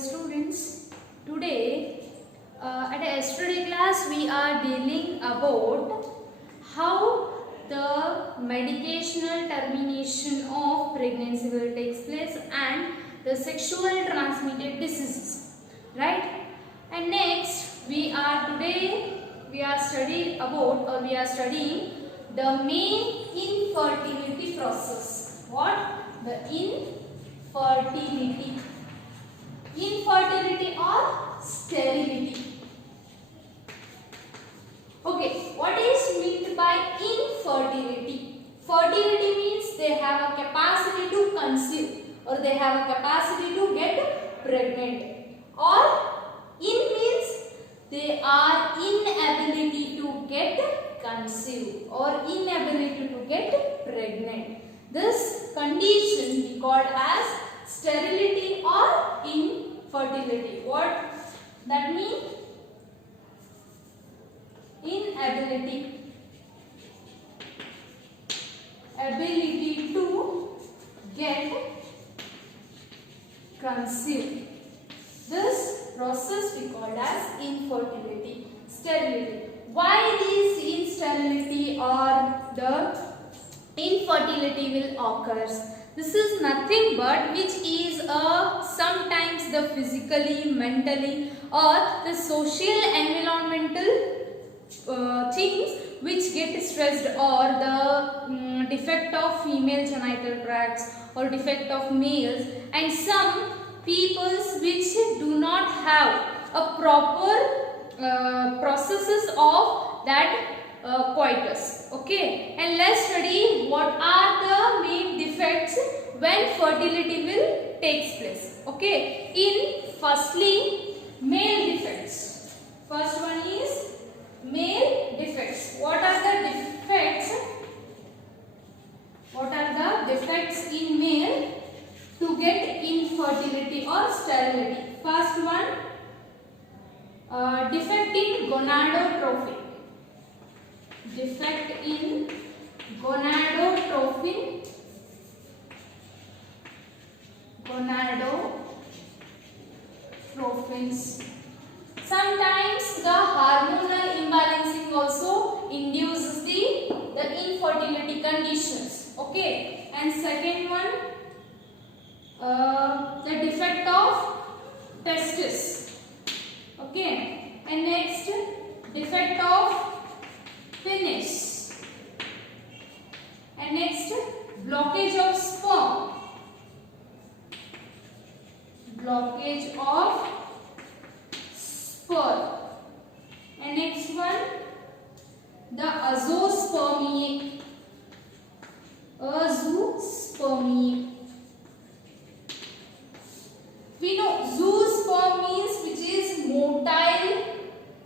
students. Today at yesterday class we are dealing about how the medicational termination of pregnancy will take place and the sexual transmitted diseases, right? And next we are studying the main infertility process. What? The infertility or sterility. Okay, what is meant by infertility? Fertility means they have a capacity to conceive or they have a capacity to get pregnant, or in means they are inability to get conceived or inability to get pregnant. This condition we called as sterility or infertility. What that means? Inability to get conceived. This process we call as infertility, sterility. Why this instability or the infertility will occur? This is nothing but which is sometimes the physically, mentally or the social environmental things which get stressed, or the defect of female genital tracts or defect of males, and some peoples which do not have a proper processes of that coitus. Okay, and let's study what are the main defects when fertility will takes place. Okay, in firstly male defects. First one is male defects. What are the defects? What are the defects in male to get infertility or sterility? First one, defect in gonadotrophin. Defect in gonadotrophin. Gonadotrophins. Sometimes the hormonal imbalancing also induces the infertility conditions. Okay, and second one, the defect of testis. Okay, and next defect of penis, and next blockage of sperm. Blockage of sperm. And next one, the azoospermia. We know zoosperm means which is motile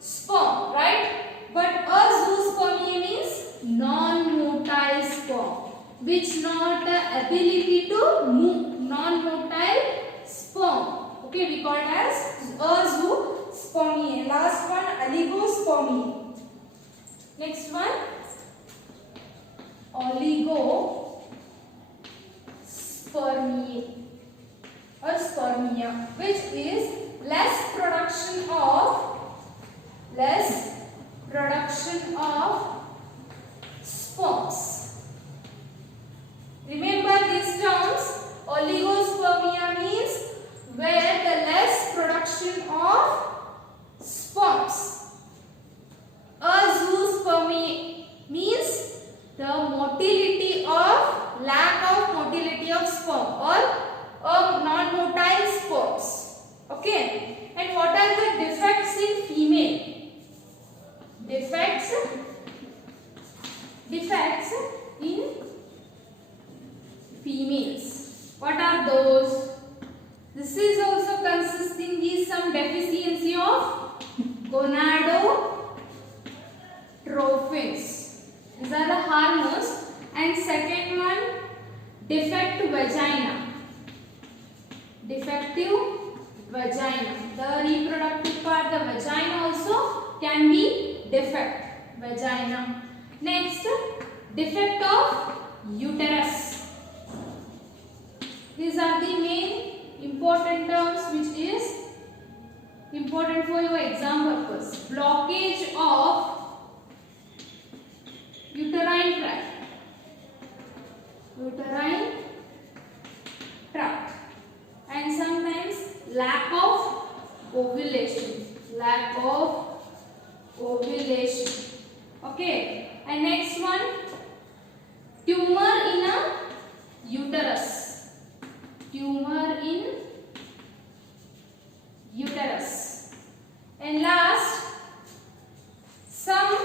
sperm, right? But azoospermia means non-motile sperm, which not the ability to move, non-motile sperm. Okay, we call it as azoospermia. Last one, oligospermia. Next one, spermia, which is less production of sperms. Remember these terms. Oligospermia means where the less production of sperms. Azoospermia means the motility of lack of motility of sperm or non-motile sperms. Okay, and what are the defects in female? Defects in females. What are those? This is also consisting with some deficiency of gonadotrophins. These are the hormones. And second one, defective vagina. Defective vagina. The reproductive part, the vagina also can be defect. Vagina. Next, defect of uterus. These are the main important terms which is important for your exam purpose. Blockage of uterine tract. Uterine tract. And sometimes lack of ovulation. Lack of ovulation. Okay. And next one, tumor in a uterus. Tumor in uterus. And last, some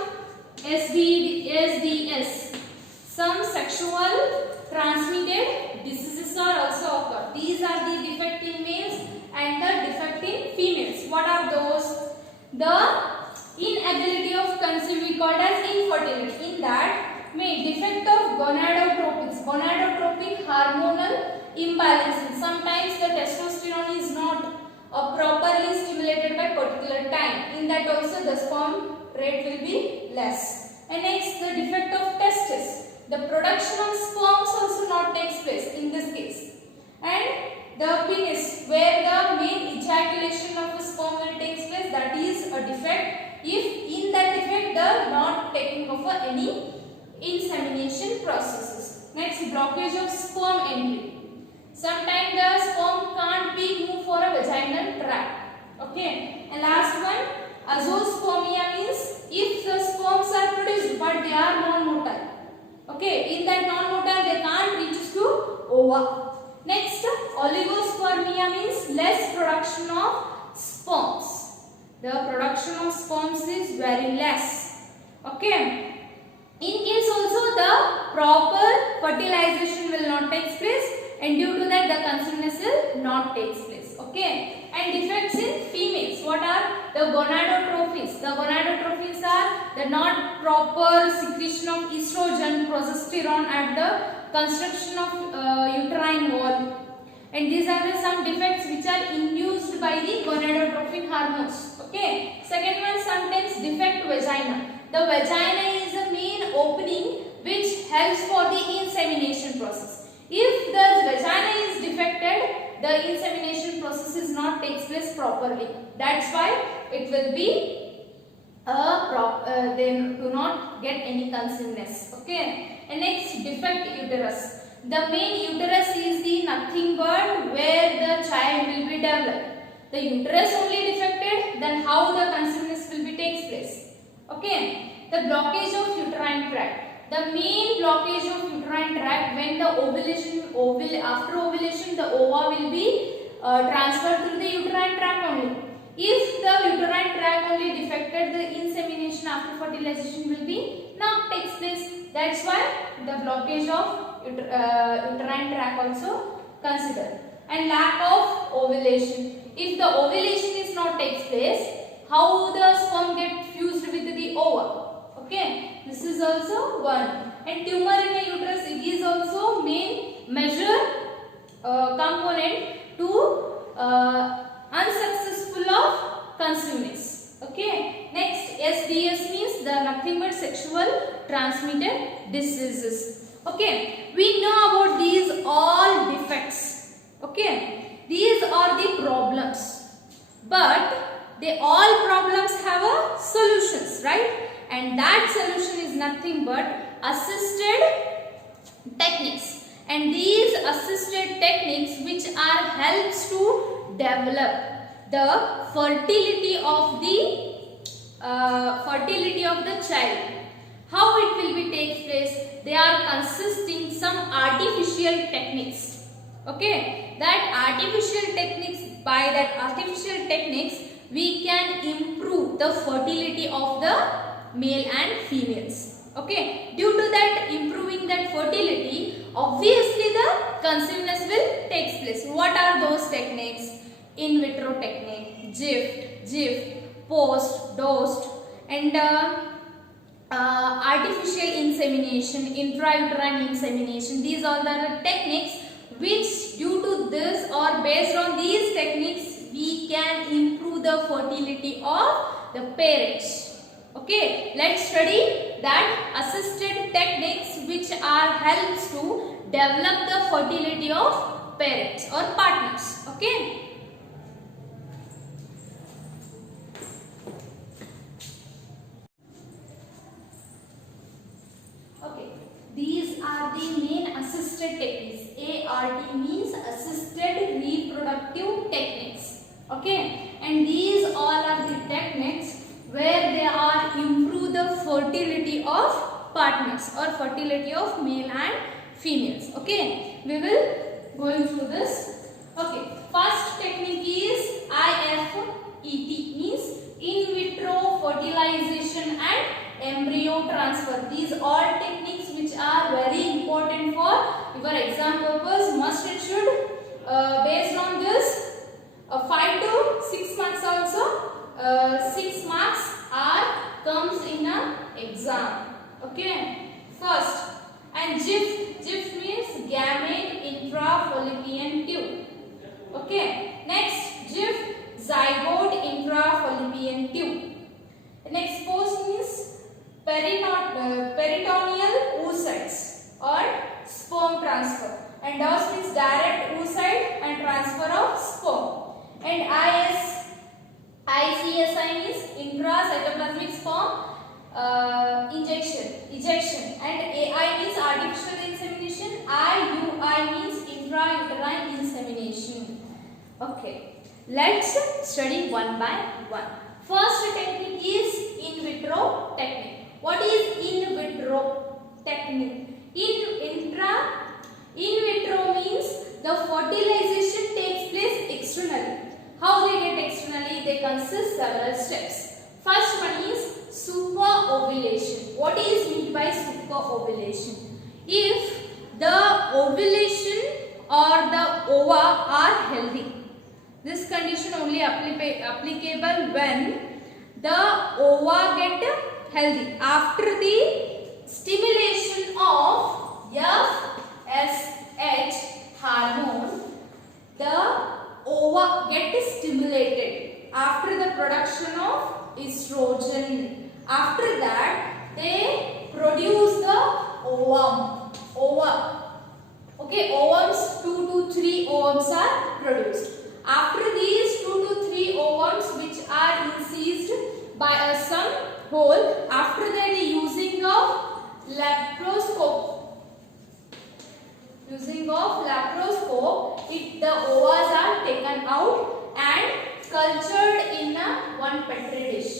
SDS, some sexual transmitted diseases are also occur. These are the defect in males and the defect in females. What are those? The inability of conceive we called as infertility. In that, may defect of gonadotropics, gonadotropic hormonal imbalances. Sometimes the testosterone is not properly stimulated by particular time. In that also the sperm rate will be less. And next, the defect of testis. The production of sperms also not takes place in this case. And the penis, where the main ejaculation of a sperm will takes place, that is a defect. If in that defect the not taking of any insemination processes. Next, blockage of sperm entry. Sometimes the sperm can't be moved for a vaginal tract. Okay. And last one, azoospermia means if the sperms are produced but they are non-motile. Okay. In that non-motile they can't reach to ova. Next, oligospermia means less production of sperms. The production of sperms is very less. Okay. In case also the proper fertilization will not take place, and due to that the conceiveness will not take place. Okay. And defects in females. What are the gonadotropins? The gonadotropins are the not proper secretion of estrogen, progesterone at the construction of uterine wall. And these are some defects which are induced by the gonadotropin hormones. Okay. Second one, sometimes defect vagina. The vagina is a main opening which helps for the insemination process. If the vagina is defected, the insemination process is not takes place properly. That's why it will be they do not get any conceiveness. Okay. And next, defect uterus. The main uterus is the nothing but where the child will be developed. The uterus only defected, then how the conceiveness will be takes place. Okay. The blockage of uterine tract. The main blockage of uterine tract, when the after ovulation the ova will be transferred through the uterine tract only. If the uterine tract only defected, the insemination after fertilization will be not takes place. That's why the blockage of uterine tract also considered. And lack of ovulation. If the ovulation is not takes place, how the sperm get fused with the ova? Okay, this is also one. And tumor in the uterus, it is also main measure component to unsuccessful of conceiveness. Okay. Next, SDS means the nothing but sexual transmitted diseases. Okay. We know about these all defects. Okay. These are the problems, but they all problems have a solutions, right? And that solution is nothing but assisted techniques. And these assisted techniques which are helps to develop the fertility of the child. How it will be takes place? They are consisting some artificial techniques. Okay, that artificial techniques, by that artificial techniques we can improve the fertility of the male and females. Okay, due to that improving that fertility, obviously the conceiveness will takes place. What are those techniques? In vitro technique, GIFT, post, dosed, and artificial insemination, intrauterine insemination. These are the techniques which, due to this or based on these techniques, we can improve the fertility of the parents. Okay, let's study that assisted techniques which are helps to develop the fertility of parents or partners. Okay. assisted techniques. ART means assisted reproductive techniques. Okay, and these all are the techniques where they are improve the fertility of partners or fertility of male and females. Okay, we will going through this. Okay, first technique is IFET, means in vitro fertilization and embryo transfer. These all techniques which are very important for your exam purpose. Must it should based on this 5 to 6 marks also. 6 marks are comes in a exam. Okay, first, and GIFT means gamete intrafallopian tube. Okay, next GIFT, zygote intrafallopian tube. Next post means peritoneal oocytes or sperm transfer, and DOS means direct oocyte and transfer of sperm, and ICSI means intracytoplasmic sperm ejection, and AI means artificial insemination, IUI means intrauterine insemination. Okay, let's study one by one. First technique is in vitro technique. What is in vitro technique? In vitro means the fertilization takes place externally. How they get externally? They consist several steps. First one is superovulation. What is meant by superovulation? If the ovulation or the ova are healthy. This condition only applicable when the ova get healthy. After the stimulation of FSH hormone, the ova get stimulated after the production of estrogen. After that, they produce the ovum. Okay, ovums, 2 to 3 ovums are produced. After these 2 to 3 ovums which are incised by some hole, after that using of laparoscope, the ovas are taken out and cultured in one petri dish,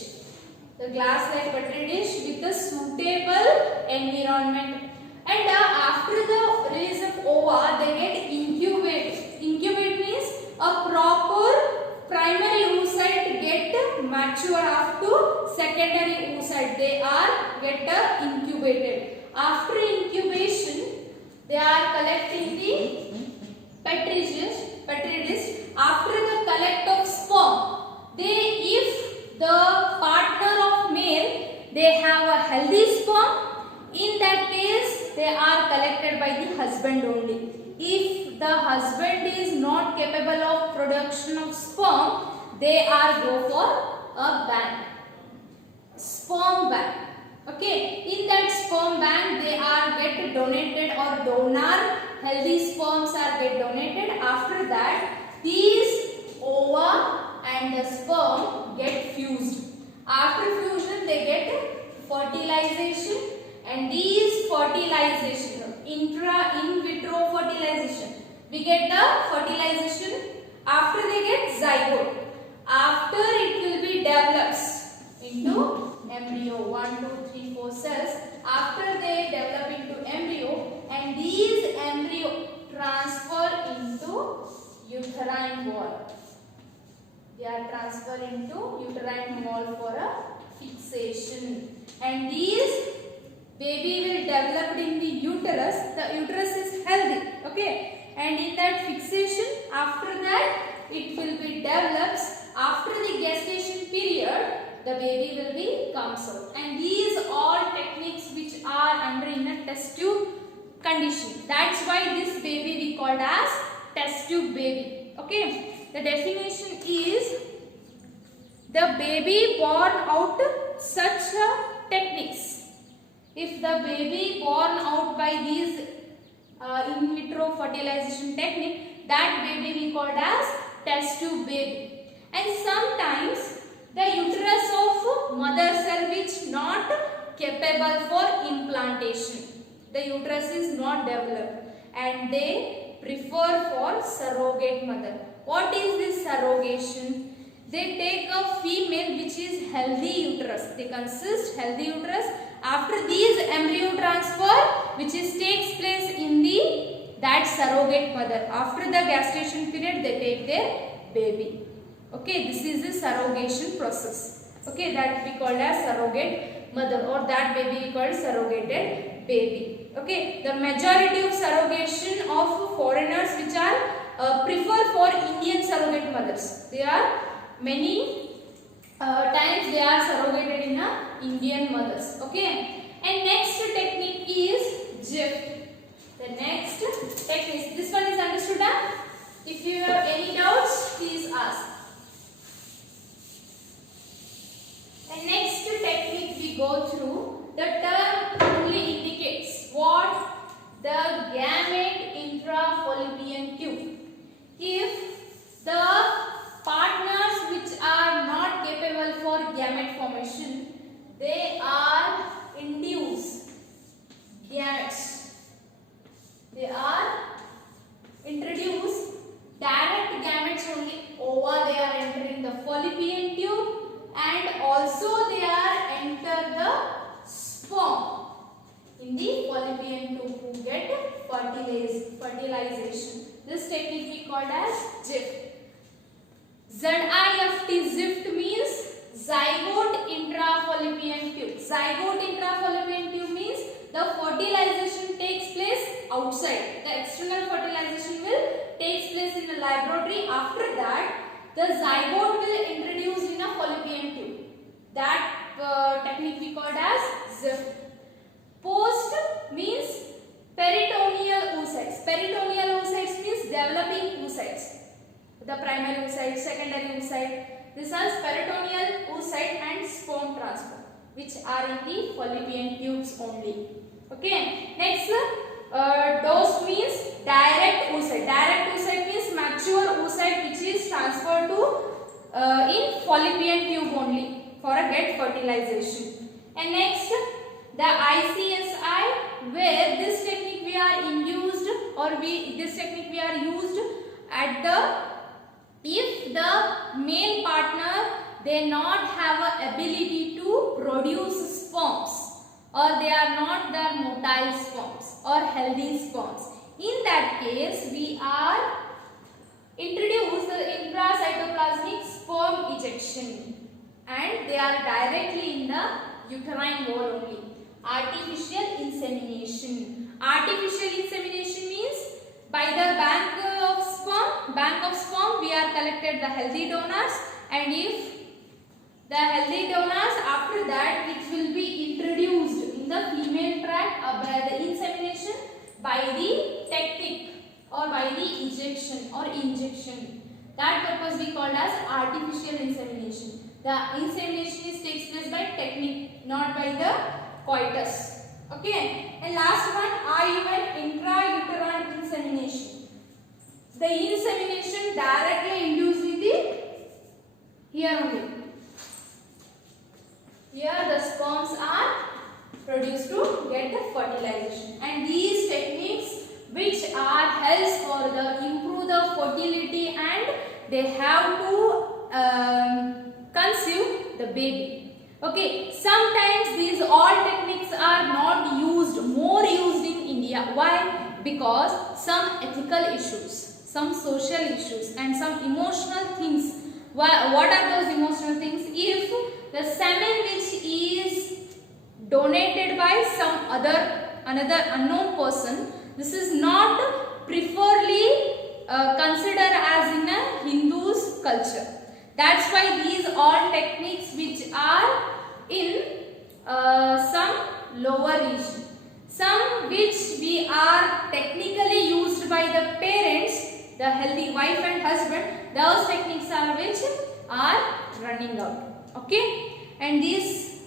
the glass like petri dish with a suitable environment, and after the release of ova they get incubated. Incubate means a proper primary oocyte get mature after secondary oocyte, they are get incubated. After incubation they are collecting the petri dish. After the collect of sperm, if the partner of male they have a healthy sperm, in that case they are collected by the husband only. If the husband is not capable of production of sperm, they are go for a bank, sperm bank. Okay, in that sperm bank they are get donated, or donor healthy sperms are get donated. After that these ova and the sperm get fused. After fusion they get fertilization, and these fertilization in vitro fertilization, we get the fertilization. After they get zygote. After it will be develops into embryo, 1, 2, 3, 4 cells. After they develop into embryo, and these embryo transfer into uterine wall. They are transferred into uterine wall for a fixation, and these baby will develop in the uterus. The uterus is healthy. Okay, and in that fixation, after that it will be develops. After the gestation period, the baby will be comes out, and these all techniques which are under in a test tube condition. That's why this baby we called as test tube baby. Okay, the definition is the baby born out such techniques. If the baby born out by these in vitro fertilization technique, that baby we called as test tube baby. And sometimes the uterus of mother cell which not capable for implantation, the uterus is not developed, and they prefer for surrogate mother. What is this surrogation? They take a female which is healthy uterus. They consist healthy uterus. After these embryo transfer, which is takes place in that surrogate mother. After the gestation period, they take their baby. Okay, this is the surrogation process. Okay, that we call as surrogate mother, or that baby we call surrogated baby. Okay, the majority of surrogation of foreigners which are prefer for Indian surrogate mothers. They are many times they are surrogated in Indian mothers. Okay, and next technique is GIFT. The next technique, this one is understood? If you have any doubts, please ask. The next technique we go through, the term only indicates what? The gamete intrafallopian tube. If the partners which are not capable for gamete formation, they are induced gametes. They are introduced direct gametes only. Ova, they are entering the fallopian tube, and also they are enter the sperm in the fallopian tube to get fertilization. This technique we called as GIFT. ZIFT, ZIFT means zygote intrafallopian tube. Zygote intrafallopian tube means the fertilization takes place outside. The external fertilization will takes place in the laboratory. After that, the zygote will introduce in a fallopian tube. That technique we called as ZIFT. Post means peritoneal oocytes. Peritoneal oocytes means developing oocytes. The primary oocyte, secondary oocyte. This is peritoneal oocyte and sperm transfer, which are in the fallopian tubes only. Okay. Next, dose means direct oocyte. Direct oocyte means mature oocyte which is transferred to in fallopian tube only for a get fertilization. And next, the ICSI, where this technique we are induced, or this technique we are used at the if the male partner they not have a ability to produce sperms, or they are not the motile sperms or healthy sperms. In that case, we are introduce the intracytoplasmic sperm ejection, and they are directly in the uterine wall only. Artificial insemination. Artificial insemination means by the bank of sperm we are collected the healthy donors, and if the healthy donors, after that it will be introduced in the female tract by the insemination by the technique or by the ejection or injection. That purpose we called as artificial insemination. The insemination takes place by technique, not by the coitus. Okay, and last one, IUI, intrauterine insemination. The insemination directly induced with the here only. Here the sperms are produced to get the fertilization, and these techniques which are helps for the improve the fertility, and they have to conceive the baby. Okay, sometimes these all techniques are not used, more used in India. Why? Because some ethical issues, some social issues, and some emotional things. What are those emotional things? If the semen which is donated by some another unknown person, this is not preferably considered as in a Hindu's culture. That's why these all techniques which are in some lower region, some which we are technically used by the parents, the healthy wife and husband, those techniques are which are running out. Okay, and this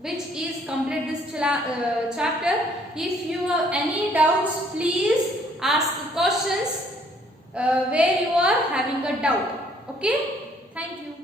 which is complete this chapter. If you have any doubts, please ask questions where you are having a doubt. Okay, thank you.